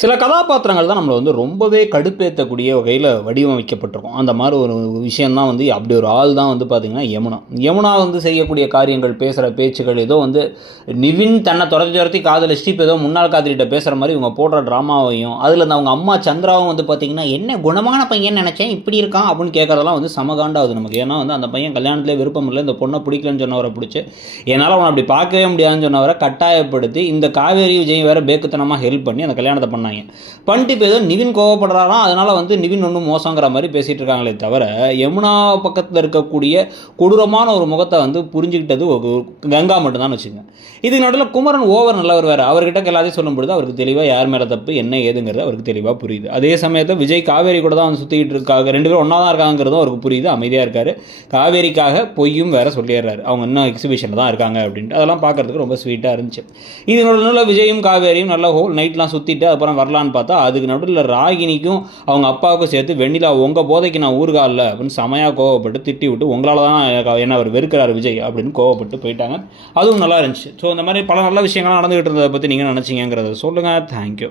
சில கதாபாத்திரங்கள் தான் நம்மளை வந்து ரொம்பவே கடுப்பேற்றக்கூடிய வகையில் வடிவமைக்கப்பட்டிருக்கும். அந்த மாதிரி ஒரு விஷயம் தான் வந்து அப்படி ஒரு ஆள் தான் வந்து பார்த்திங்கன்னா யமுனா. யமுனா வந்து செய்யக்கூடிய காரியங்கள், பேசுகிற பேச்சுகள் ஏதோ வந்து நிவின் தன்னை துரத்தி துரத்தி காதலிச்சுட்டு இப்போ ஏதோ முன்னாள் காதலிகிட்ட பேசுகிற மாதிரி இவங்க போடுற ட்ராமாவையும், அதில் இந்த அவங்க அம்மா சந்திராவும் வந்து பார்த்திங்கன்னா என்ன குணமான பையன் நினச்சேன் இப்படி இருக்கான் அப்படின்னு கேட்குறதெல்லாம் வந்து சமகாண்டாகுது நமக்கு. ஏன்னா வந்து அந்த பையன் கல்யாணத்திலே விருப்பம் இல்லை, இந்த பொண்ணை பிடிக்கலன்னு சொன்னவரை பிடிச்சி என்னால் அவனை அப்படி பார்க்கவே முடியாதுன்னு சொன்னவரை கட்டாயப்படுத்தி இந்த காவேரி விஜய் வேறு பேக்குத்தனமாக ஹெல்ப் பண்ணி அந்த கல்யாணத்தை பண்ணாங்க. பண்ணிட்டு இப்போ ஏதோ நிவின் கோவப்படுறாராம், அதனால் வந்து நிவின் ஒன்றும் மோசங்கிற மாதிரி பேசிகிட்டு இருக்காங்களே தவிர யமுனா பக்கத்தில் இருக்கக்கூடிய கொடூரமான ஒரு முகத்தை வந்து புரிஞ்சுக்கிட்டது கங்கா மட்டும்தான் வச்சுங்க. இதுக்கு நடுவில் குமரன் ஓவர் நல்லவர் வேறு, அவர்கிட்ட எல்லாத்தையும் சொல்லும் பொழுது அவருக்கு தெளிவாக யார் மேலே தப்பு என்ன ஏதுங்கிறது அவருக்கு தெளிவாக புரியுது. அதே சமயத்தில் விஜய் காவேரி கூட தான் வந்து சுற்றிக்கிட்டு இருக்காங்க, ரெண்டு பேரும் ஒன்றா தான் இருக்காங்கிறதும் அவருக்கு புரியுது. அமைதியாக இருக்கார். காவேரிக்காக பொய்யும் வேறு சொல்லிடுறாரு, அவங்க இன்னும் எக்ஸிபிஷனில் தான் இருக்காங்க அப்படின்ட்டு. அதெல்லாம் பார்க்குறதுக்கு ரொம்ப ஸ்வீட்டாக இருந்துச்சு. இதனோட விஜயும் காவேரியும் நல்லா ஹோல் நைட்லாம் சுற்றிட்டு அப்புறம் வரலான்னு பார்த்தா அதுக்கு நடுவில் ராகினிக்கும் அவங்க அப்பாவுக்கும் சேர்த்து வெண்ணிலா உங்கள் போதைக்கு நான் ஊருகா இல்லை அப்படின்னு செமையாக கோவப்பட்டு திட்டி விட்டு உங்களால் தான் என்ன அவர் வெறுக்கிறார் விஜய் அப்படின்னு கோவப்பட்டு போயிட்டாங்க. அதுவும் நல்லா இருந்துச்சு. ஸோ இந்த மாதிரி பல நல்ல விஷயங்கள்லாம் நடந்துகிட்டு இருந்ததை பற்றி நீங்கள் நினச்சிங்கிறத சொல்லுங்கள். தேங்க்யூ.